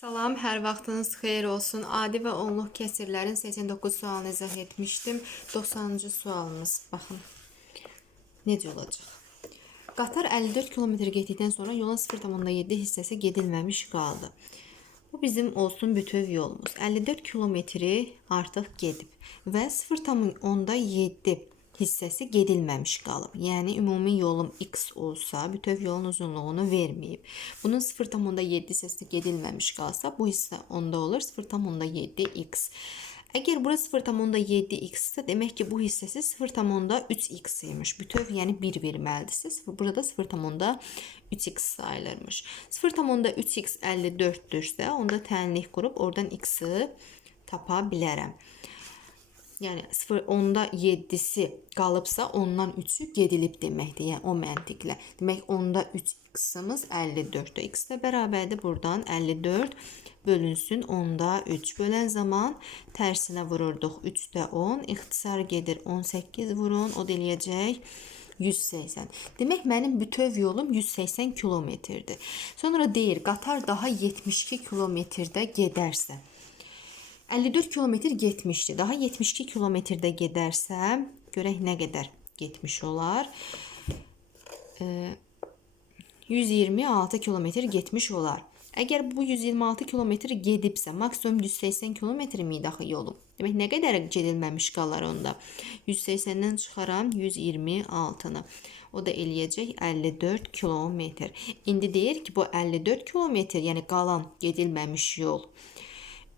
Salam, hər vaxtınız xeyir olsun. Adi və onluq kəsirlərin 89 sualını izah etmişdim. 90-cı sualımız, baxın. Necə olacaq? Qatar 54 km getdikdən sonra yolun 0,7 hissəsi gedilməmiş qaldı. Bu bizim olsun bütöv yolumuz. 54 kilometri artıq gedib və 0,7 hissəsi gedilməmiş qalıb. Yəni ümumi yolum x olsa, bütöv yolun uzunluğunu verməyib. Bunun 0,7 hissəsi gedilməmiş qalsa, bu hissə onda olur 0,7 x. Əgər bura 0,7 x isə demək ki, bu hissəsi 0,3 x imiş. Bütöv yəni 1 verməlidirsə, burada 0,3 x sayılırmış. 0,3 x 54-dürsə, onda tənlik qurub oradan x-i tapa bilərəm. Yəni 0 onda 7-si qalıbsa, ondan 3-ü gedilib deməkdir. Yəni o məntiqlə. Demək onda 3 x-imiz 54-də. X də bərabərdir buradan 54 bölünsün onda 3 bölən zaman tərsinə vururduq. 3-də 10, ixtisar gedir 18 vurun, o da eləyəcək 180. Demək mənim bütöv yolum 180 kilometrdir. Sonra deyir, qatar daha 72 kilometrdə gedərsə. 54 kilometr getmişdi. Daha 72 kilometrdə gedərsə, görək nə qədər getmiş olar. Ee, 126 kilometr getmiş olar. Əgər bu 126 kilometr gedibsə, maksimum 180 kilometr mi idi axı yolum? Demək nə qədər gedilməmiş qalar onda? 180-dən çıxaram 126-nı. O da eləyəcək 54 kilometr. İndi deyir ki, bu 54 kilometr, yəni qalan gedilməmiş yol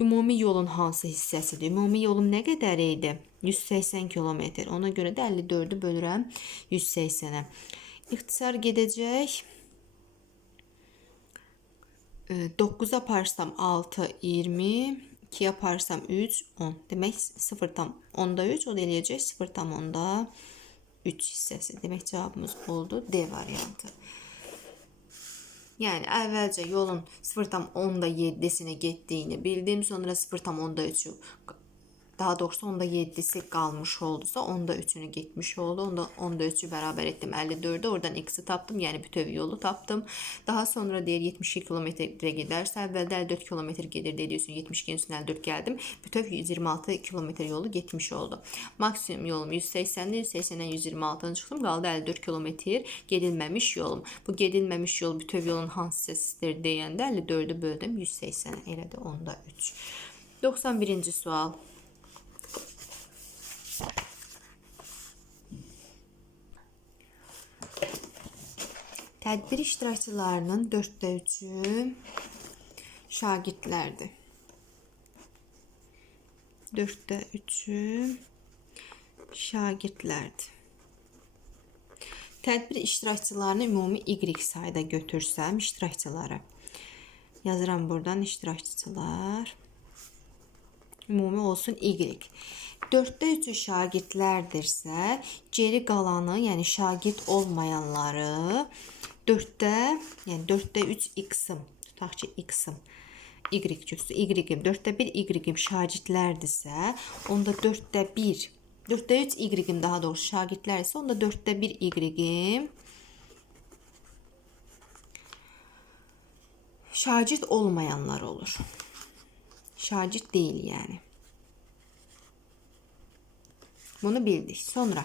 ümumi yolun hansı hissəsidir? Ümumi yolum nə qədər idi? 180 kilometr. Ona görə də 54-ü bölürəm 180-ə. İxtisar gedəcək. 9 aparsam 6, 20, 2 aparsam 3, 10. Demək 0 onda 3, o da eləyəcək 0 tam onda 3 hissəsi. Demək cavabımız oldu D variantı. Yəni əvvəlcə yolun 0,7-sinə getdiyini bildim, sonra 0,3-ü daha doğrusu onda 7-si qalmış oldusa, onda 3-ünü getmiş oldu. Onda onda 3-ü bərabər etdim 54-də. Oradan x-i tapdım, yəni bütöv yolu tapdım. Daha sonra deyir 72 kilometrə gedərsə, əvvəldə 54 kilometr gedir dediyorsun. 72-nin üstünə 54 gəldim. Bütöv 126 kilometr yolu getmiş oldu. Maksimum yolum 180-dir. 180-dən 126-dan çıxdım. Qaldı 54 kilometr gedilməmiş yolum. Bu gedilməmiş yol bütöv yolun hansı hissəsidir deyəndə 54-ü böldüm 180-ə. Elədir onda 3. 91-ci sual. Tədbir iştirakçılarının 4də 3-ü şagirdlərdir. 4də 3-ü şagirdlərdir. Tədbir iştirakçılarını ümumi Y sayda götürsəm iştirakçıları. Yazıram buradan iştirakçılar. Ümumi olsun Y. 4də 3-ü şagirdlərdirsə, geri qalanı, yəni şagird olmayanları 4-də, yəni 4-də 3 x-im, tutaq ki x-im, y göstər, y-im, 4-də 1 y-im şagirdlərdirsə, onda 4-də 1, 4-də 3 y-im daha doğrusu şagirdlərdirsə, onda 4-də 1 y-im şagird olmayanlar olur. Şagird değil yani. Bunu bildik. Sonra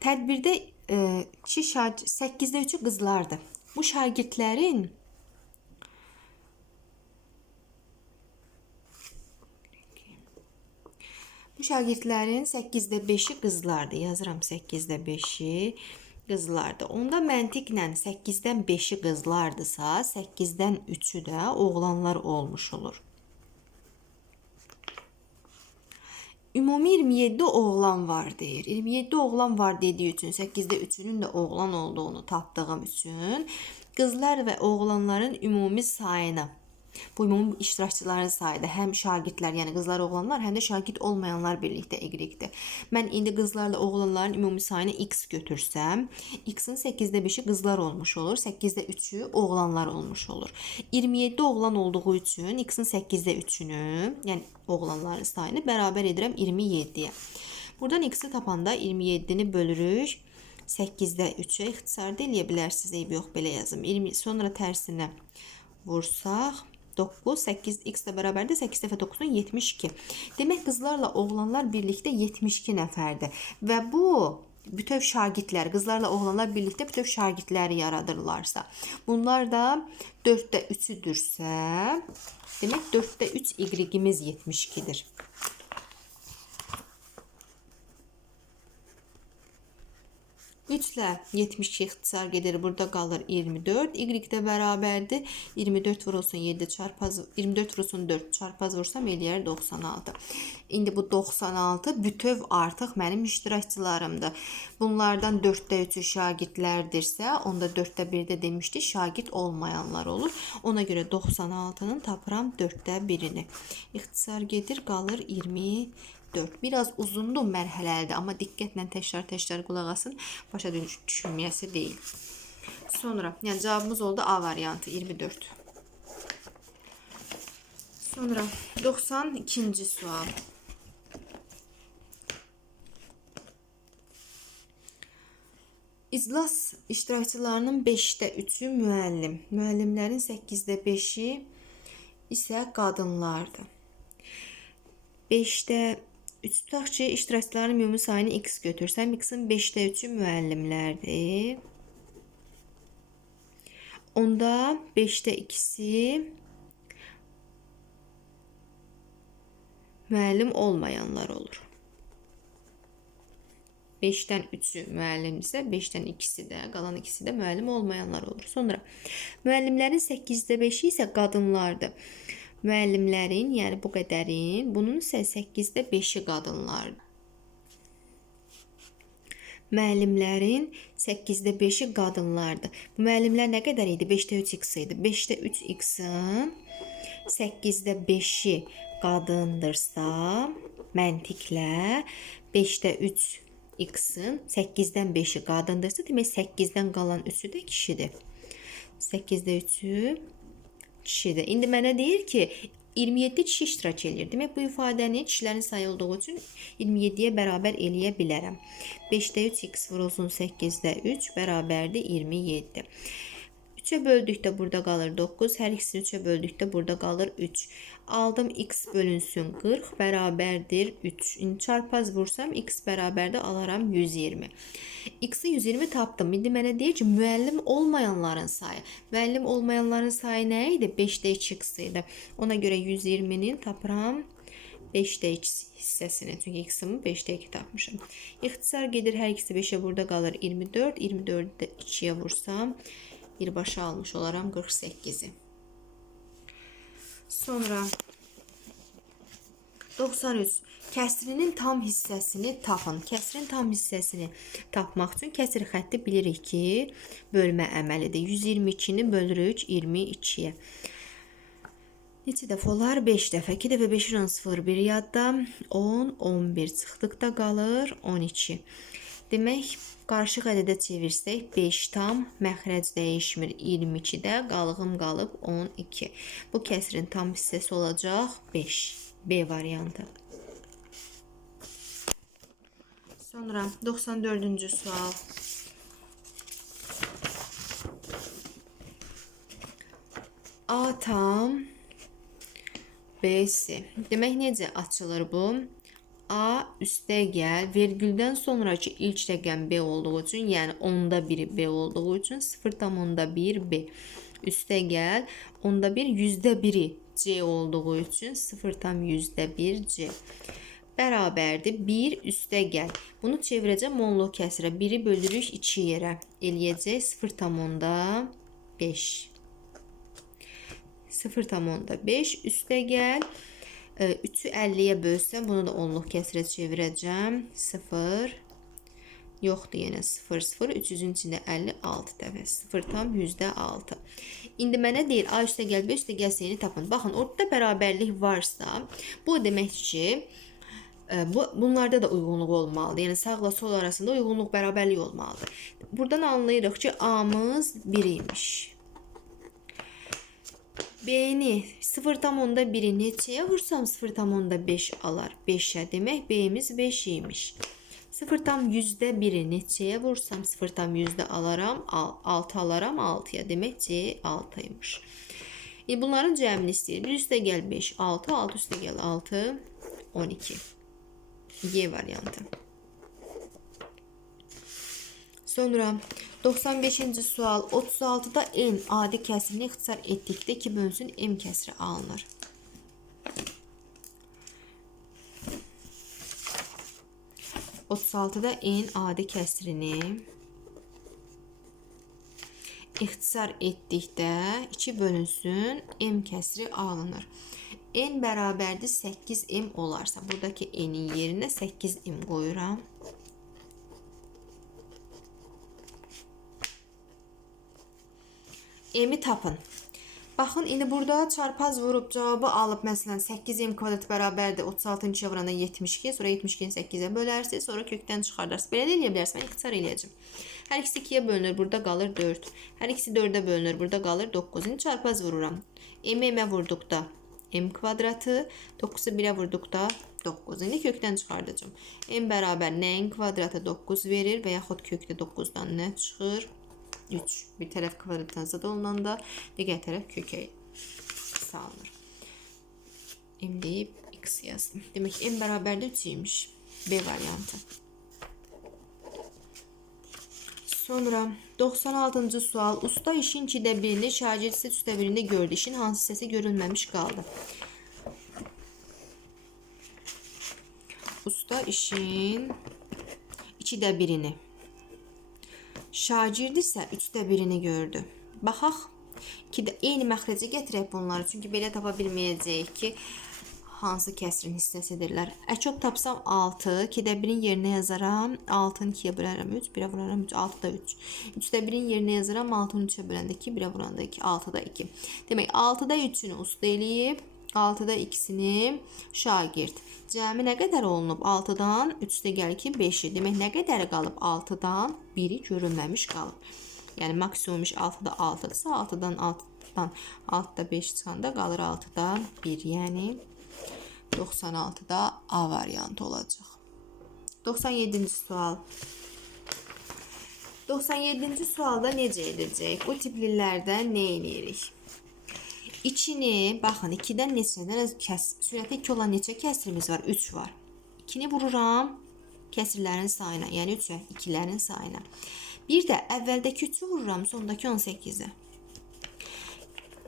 tədbirdə e, ki şagird 8-də 3-ü qızlardı. Bu şagirdlərin Bu şagirdlərin 8-də 5-i qızlardı. Yazıram 8-də 5-i qızlardı. Onda məntiqlə 8-dən 5-i qızlardısa, 8-dən 3-ü də oğlanlar olmuş olur. Ümumi 27 oğlan var deyir. 27 oğlan var dediği üçün 8'de 3'ünün de oğlan olduğunu tapdığım üçün qızlar və oğlanların ümumi sayını bu ümumi iştirakçıların sayı da həm şagirdlər, yəni qızlar, oğlanlar, həm də şagird olmayanlar birlikdə y-dir. Mən indi qızlarla oğlanların ümumi sayını x götürsəm, x-in 8-də 5-i qızlar olmuş olur, 8-də 3-ü oğlanlar olmuş olur. 27 oğlan olduğu üçün x-in 8-də 3-ünü, yəni oğlanların sayını bərabər edirəm 27-yə. Buradan x-i tapanda 27-ni bölürük. 8-də 3-ə ixtisarda eləyə bilərsiniz. Eyb yox, belə yazım. 20 sonra tərsinə vursaq 9, 8x də bərabərdir 8 dəfə 9-un 72. Demək qızlarla oğlanlar birlikdə 72 nəfərdir və bu bütöv şagirdlər, qızlarla oğlanlar birlikdə bütöv şagirdləri yaradırlarsa, bunlar da 4-də 3-üdürsə, demək 4-də 3 y-imiz 72-dir. 3 ilə 72 ixtisar gedir. Burada qalır 24. Y də bərabərdir. 24 vurulsun 7 çarpaz 24 vurulsun 4 çarpaz vursam eləyər 96. İndi bu 96 bütöv artıq mənim iştirakçılarımdır. Bunlardan 4də 3-ü şagirdlərdirsə, onda 4də 1-də demişdi şagird olmayanlar olur. Ona görə 96-nın tapıram 4də 1-ini. İxtisar gedir, qalır 24. 4. Biraz uzundur mərhələlidir, amma diqqətlə təkrar-təkrar qulaq asın. Başa düş düşülməyəsi deyil. Sonra, yəni cavabımız oldu A variantı 24. Sonra 92-ci sual. İclas iştirakçılarının 5-də 3-ü müəllim, müəllimlərin 8-də 5-i isə qadınlardır. 5-də 3 tutaq ki, iştirakçıların ümumi sayını x götürsəm, x-in 5-də 3-ü müəllimlərdir. Onda 5-də 2-si müəllim olmayanlar olur. 5-dən 3-ü müəllimdirsə, 5-dən ikisi də, qalan ikisi də müəllim olmayanlar olur. Sonra müəllimlərin 8-də 5-i isə qadınlardır. Müəllimlərin, yəni bu qədərin, bunun isə 8-də 5-i qadınlardır. Müəllimlərin 8-də 5-i qadınlardır. Bu müəllimlər nə qədər idi? 5-də 3x idi. 5-də 3x-in 8-də 5-i qadındırsa, məntiqlə 5-də 3 x-in 8-dən 5-i qadındırsa, demək 8-dən qalan 3-ü də kişidir. 8-də 3-ü kişidir. İndi mənə deyir ki, 27 kişi iştirak edir. Demək bu ifadəni kişilərin sayı olduğu üçün 27-yə bərabər eləyə bilərəm. 5-də 3 x vurulsun 8-də 3 bərabərdir 27. 3'e böldükdə burada qalır 9. Hər ikisini 3'e böldükdə burada qalır 3. Aldım x bölünsün 40 bərabərdir 3. İndi çarpaz vursam x bərabərdə alaram 120. X-i 120 tapdım. İndi mənə deyir ki, müəllim olmayanların sayı. Müəllim olmayanların sayı nə idi? 5-də 2x idi. Ona görə 120-nin tapıram 5'də 2 hissəsini. Çünki x-imi 5'də 2 tapmışam. İxtisar gedir hər ikisi 5-ə burada qalır 24. 24-ü də 2-yə vursam birbaşa almış olaram 48'i. Sonra 93. Kəsrinin tam hissəsini tapın. Kəsrin tam hissəsini tapmaq üçün kəsr xətti bilirik ki, bölmə əməlidir. 122-ni bölürük 22-yə. Neçə dəfə olar? 5 dəfə. 2 dəfə 5 0 1 yadda 10, 11 çıxdıqda qalır 12. Demək, qarışıq ədədə çevirsək 5 tam, məxrəc dəyişmir 22-də, qalığım qalıb 12. Bu kəsrin tam hissəsi olacaq 5. B variantı. Sonra 94-cü sual. A tam B'si. Demək necə açılır bu? A üstə gəl, vergüldən sonraki ilk rəqəm B olduğu üçün, yəni onda biri B olduğu üçün 0,1 B. Gəl, onda bir yüzdə biri C olduğu üçün 0,1 C. Bərabərdir 1 üstə gəl. Bunu çevirəcəm onluq kəsirə. 1-i bölürük 2 yerə. Eləyəcək 0,5. 0,5 üstə gəl. 3'ü 50'ye bölsəm, bunu da onluq kəsrə çevirəcəm. 0 yoxdur yenə 0 0 300-ün içində 56 dəfə 0 tam %6. İndi mənə deyir A üstə gəl B üstə gəl seyini tapın. Baxın ortada bərabərlik varsa bu demək ki e, bu, bunlarda da uyğunluq olmalıdır. Yəni sağla sol arasında uyğunluq bərabərlik olmalıdır. Buradan anlayırıq ki A'mız 1 imiş. B'ni 0,1'i neçəyə vursam 0,5 alar. 5'ə demək B'miz 5 imiş. 0,1'i neçəyə vursam 0,100 alaram 6 alaram 6'ya demək C 6 imiş. E, bunların cəmini istəyir. 1 üstə gəl 5, 6, 6 üstə gəl 6, 12. Y variantı. Sonra 95-ci sual 36-da n adi kəsirini ixtisar etdikdə 2 bölünsün m kəsiri alınır. Otuz altıda n adi kəsirini ixtisar etdikdə 2 bölünsün m kəsiri alınır. n bərabərdir 8m olarsa, buradakı n-in yerinə 8m qoyuram. M-i tapın. Baxın, indi burada çarpaz vurub cavabı alıb, məsələn, 8m kvadrat bərabərdir 36-cı vuranda 72, sonra 72-ni 8-ə bölərsiniz, sonra kökdən çıxardarsınız. Belə də eləyə bilərsiniz, mən ixtisar eləyəcəm. Hər ikisi 2-yə bölünür, burada qalır 4. Hər ikisi 4-ə bölünür, burada qalır 9. İndi çarpaz vururam. M M-ə vurduqda m kvadratı, 9-u 1-ə vurduqda 9. İndi kökdən çıxardacağım. m bərabər nəyin kvadratı 9 verir və yaxud kökdə 9-dan nə çıxır? 3. Bir tərəf kvadratdan zad olunanda digər tərəf kökə salınır. M x yazdım. Demək ki, m bərabərdə 3 imiş. B variantı. Sonra 96-cı sual. Usta işin 2-də birini, şagird isə 3-də birini gördü. İşin hansı hissəsi görülməmiş qaldı? Usta işin 2-də birini, Şagird isə 3də birini gördü. Baxaq. 2də eyni məxrəci gətirək bunları. Çünki belə tapa bilməyəcəyik ki, hansı kəsrin hissəsidirlər. Əkok tapsam 6, 2də 1-in yerinə yazaram. 6-nı 2-yə bölərəm 3, 1-ə vuraram 3, 6 da 3. 3də 1-in yerinə yazaram. 6-nı 3-ə böləndə 2, 1-ə vuranda 2, 6 da 2. Demək 6-da 3-ünü usta eləyib, 6-da 2-sini şagird. Cəmi nə qədər olunub? 6-dan 3-də gəlir ki, 5-i. Demək, nə qədəri qalıb? 6-dan 1-i görünməmiş qalıb. Yəni, maksimum iş 6-da 6-dırsa, 6-dan 6-dan 6-da 5 çıxanda qalır 6-da 1. Yəni, 96-da A variantı olacaq. 97-ci sual. 97-ci sualda necə edəcəyik? Bu tiplilərdə nə edirik? İçini, baxın, 2-dən neçədən kəs, sürəti 2 olan neçə kəsirimiz var? 3 var. 2-ni vururam kəsirlərin sayına, yəni 3-ə, 2-lərin sayına. Bir də əvvəldəki 3-ü vururam, sondakı 18-ə.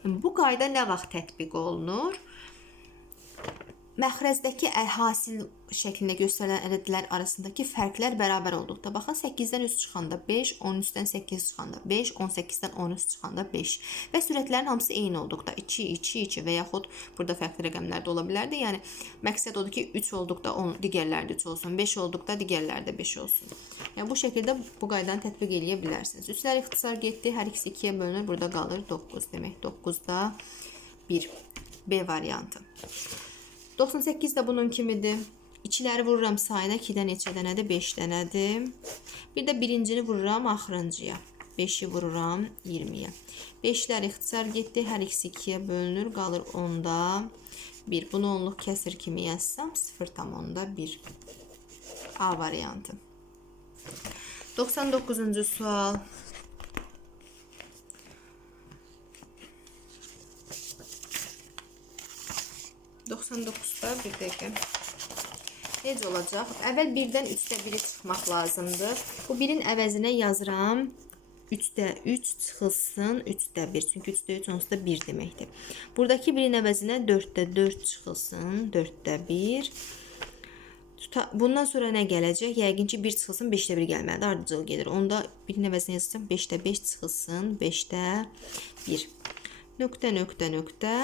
Bu qayda nə vaxt tətbiq olunur? Məxrəzdəki hasil şəklində göstərilən ədədlər arasındakı fərqlər bərabər olduqda, baxın 8-dən 3 çıxanda 5, 13-dən 8 çıxanda 5, 18-dən 13 çıxanda 5 və sürətlərin hamısı eyni olduqda 2, 2, 2 və yaxud burada fərqli rəqəmlər də ola bilərdi. Yəni məqsəd odur ki, 3 olduqda 10 digərlərdə 3 olsun, 5 olduqda digərlərdə 5 olsun. Yəni bu şəkildə bu qaydanı tətbiq eləyə bilərsiniz. Üçlər ixtisar getdi, hər ikisi 2-yə bölünür, burada qalır 9 demək. 9-da 1 B variantı. 98 də bunun kimidir. İkiləri vururam sayına 2-dən neçə dənədir? 5 dənədir. Bir də birincini vururam axırıncıya. 5-i vururam 20-yə. 5-lər ixtisar getdi. Hər ikisi 2-yə bölünür. Qalır 10-da 1. Bunu onluq kəsir kimi yazsam 0,1. A variantı. 99-cu sual. 99'da bir dəqiqə. Necə olacaq? Əvvəl 1-dən 3-də 1-i çıxmaq lazımdır. Bu 1-in əvəzinə yazıram. 3-də 3 çıxılsın 3-də 1. Çünki 3-də 3 onsuz da 1 deməkdir. Buradakı 1-in əvəzinə 4-də 4 çıxılsın 4-də 1. Bundan sonra nə gələcək? Yəqin ki 1 çıxılsın 5-də 1 gəlməlidir. Ardıcıl gedir. Onda 1-in əvəzinə yazacağam 5-də 5 çıxılsın 5-də 1. Nöqtə, nöqtə, nöqtə.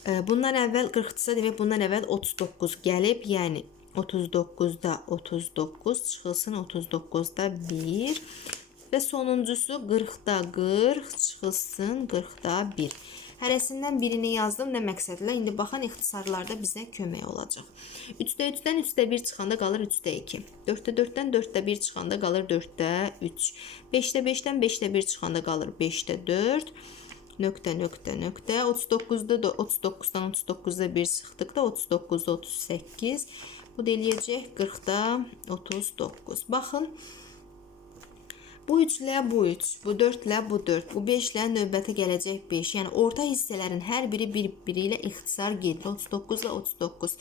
Bundan əvvəl 40-dırsa, demək bundan əvvəl 39 gəlib. Yəni 39-da 39 çıxılsın 39-da 1 və sonuncusu 40-da 40 çıxılsın 40-da 1. Hərəsindən birini yazdım nə məqsədlə? İndi baxın ixtisarlarda bizə kömək olacaq. 3-də 3-dən 3-də 1 çıxanda qalır 3-də 2. 4-də 4-dən 4-də 1 çıxanda qalır 4-də 3. 5-də 5-dən 5-də 1 çıxanda qalır 5-də 4 nöqtə, nöqtə, nöqtə. 39-da da 39-dan 39-da 1 çıxdıqda 39-da 38. Bu da eləyəcək 40-da 39. Baxın. Bu 3 ilə bu 3, bu 4 ilə bu 4, bu 5 ilə növbəti gələcək 5. Yəni orta hissələrin hər biri bir-biri ilə ixtisar gedir. 39 ilə 39.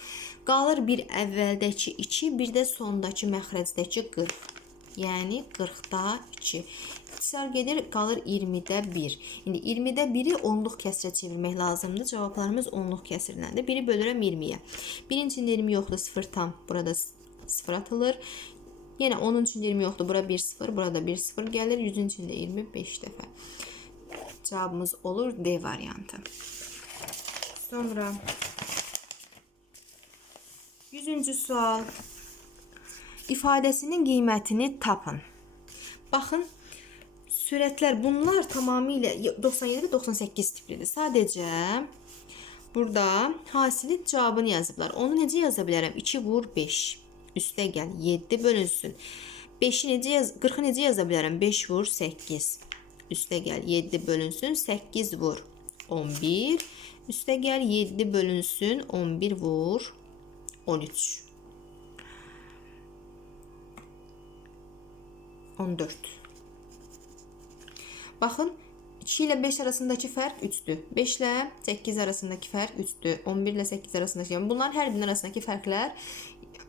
Qalır bir əvvəldəki 2, bir də sondakı məxrəcdəki 40. Yəni 40-da 2. İxtisar gedir, qalır 20-də 1. İndi 20-də 1-i onluq kəsrə çevirmək lazımdır. Cavablarımız onluq kəsrləndir. 1-i bölürəm 20-yə. 1-in içində 20 yoxdur, 0 tam. Burada 0 atılır. Yenə onun içində 20 yoxdur. Bura 1 0, burada 1 0 gəlir. 100-ün içində 25 dəfə. Cavabımız olur D variantı. Sonra 100-cü sual. İfadəsinin qiymətini tapın. Baxın, sürətlər bunlar tamamilə 97 və 98 tiplidir. Sadəcə burada hasili cavabını yazıblar. Onu necə yaza bilərəm? 2 vur 5. Üstə gəl 7 bölünsün. 5-i necə yaz 40-ı necə yaza bilərəm? 5 vur 8. Üstə gəl 7 bölünsün. 8 vur 11. Üstə gəl 7 bölünsün. 11 vur 13. 14. Baxın 2 ilə 5 arasındakı fərq 3-dür. 5 ilə 8 arasındakı fərq 3-dür. 11 ilə 8 arasındakı, yəni bunların hər birinin arasındakı fərqlər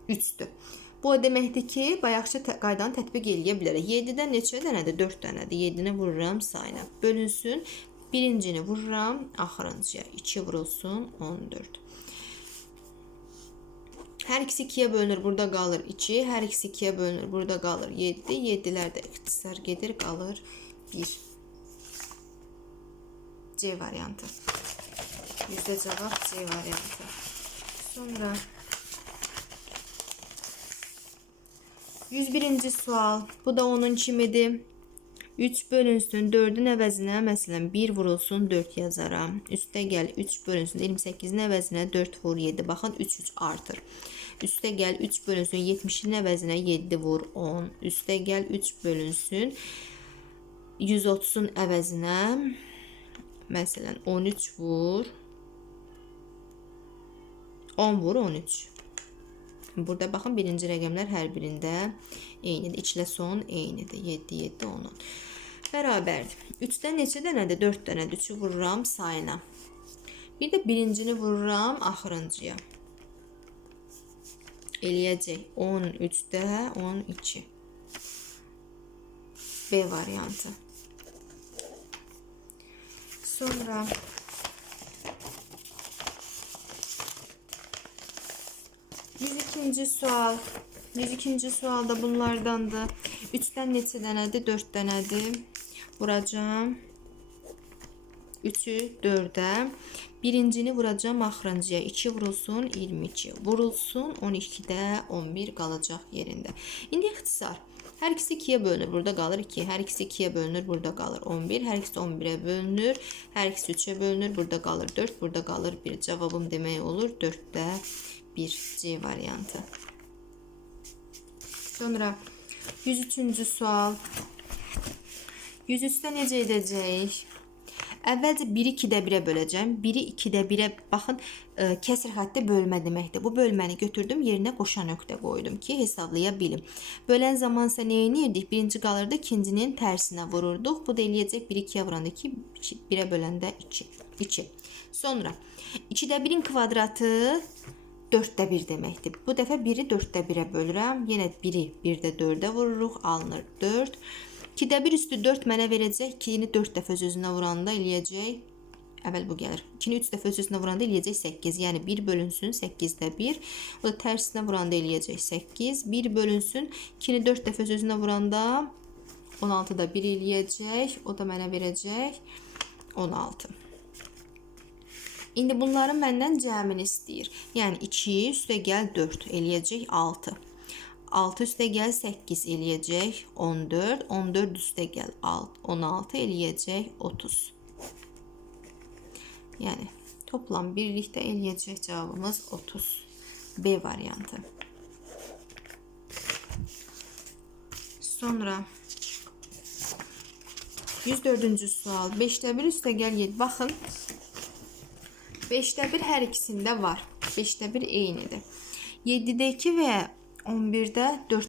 3-dür. Bu o deməkdir ki, bayaqçı qaydanı tətbiq eləyə bilərik. 7-dən neçə dənədir? 4 dənədir. 7-ni vururam sayına. Bölünsün. Birincini vururam axırıncıya. 2 vurulsun 14. Hər ikisi 2-yə bölünür, burada qalır 2. Hər ikisi 2-yə bölünür, burada qalır 7. 7-lər də ixtisar gedir, qalır 1. C variantı. Yüzde cevap C variantı. Sonra 101. sual. Bu da onun kimidir. 3 bölünsün 4'ün əvəzinə məsələn 1 vurulsun 4 yazaram. Üstə gəl 3 bölünsün 28-in əvəzinə 4 vur 7. Baxın 3 3 artır. Üstə gəl 3 bölünsün 70-in əvəzinə 7 vur 10. Üstə gəl 3 bölünsün 130-un əvəzinə məsələn 13 vur 10 vur 13. Burada baxın birinci rəqəmlər hər birində eynidir. İçlə son eynidir. 7 7 10. Bərabərdir. 3-dən neçə dənədir? 4 dənədir. 3-ü vururam sayına. Bir də birincini vururam axırıncıya. Eləyəcək 13-də 12. B variantı. Sonra 102. sual. 102. sualda bunlardan da 3'ten neçə dənədir? 4 dənədir. Vuracağım. 3'ü 4'ə. Birincini vuracağım axırıncıya. 2 vurulsun 22. Vurulsun 12'də 11 qalacaq yerində. İndi ixtisar. Hər ikisi 2-yə bölünür. Burada qalır 2. Hər ikisi 2-yə bölünür. Burada qalır 11. Hər ikisi 11-ə bölünür. Hər ikisi 3-ə bölünür. Burada qalır 4. Burada qalır 1. Cavabım demək olur 4-də 1 C variantı. Sonra 103. sual. 103-də necə edəcəyik? Əvvəlcə 1-i 2-də 1-ə böləcəm. 1-i 2-də 1-ə baxın, ə, kəsr xətti bölmə deməkdir. Bu bölməni götürdüm, yerinə qoşa nöqtə qoydum ki, hesablaya bilim. Bölən zaman isə nə edirdik? Birinci qalırdı, ikincinin tərsinə vururduq. Bu da eləyəcək 1-i 2-yə vuranda 2, 1-ə böləndə 2. 2. Sonra 2-də 1-in kvadratı 4'də 1 deməkdir. Bu dəfə 1-i 4'də 1-ə bölürəm. Yenə 1-i 1-də 4-ə vururuq. Alınır 4. 2-də 1 üstü 4 mənə verəcək. 2-ni 4 dəfə öz-özünə vuranda eləyəcək. Əvvəl bu gəlir. 2-ni 3 dəfə öz-özünə vuranda eləyəcək 8. Yəni 1 bölünsün 8-də 1. O da tərsinə vuranda eləyəcək 8. 1 bölünsün 2-ni 4 dəfə öz-özünə vuranda 16-da 1 eləyəcək. O da mənə verəcək 16. İndi bunların məndən cəmini istəyir. Yəni 2 üstə gəl 4 eləyəcək 6. 6 üstə gəl 8 eləyəcək 14. 14 üstə gəl 6, 16 eləyəcək 30. Yəni toplam birlikdə eləyəcək cavabımız 30. B variantı. Sonra 104-cü sual. 5-də 1 üstə gəl 7. Baxın. 5'te 1 hər ikisində var. 5'te 1 eynidir. 7'də 2 və 11'də 4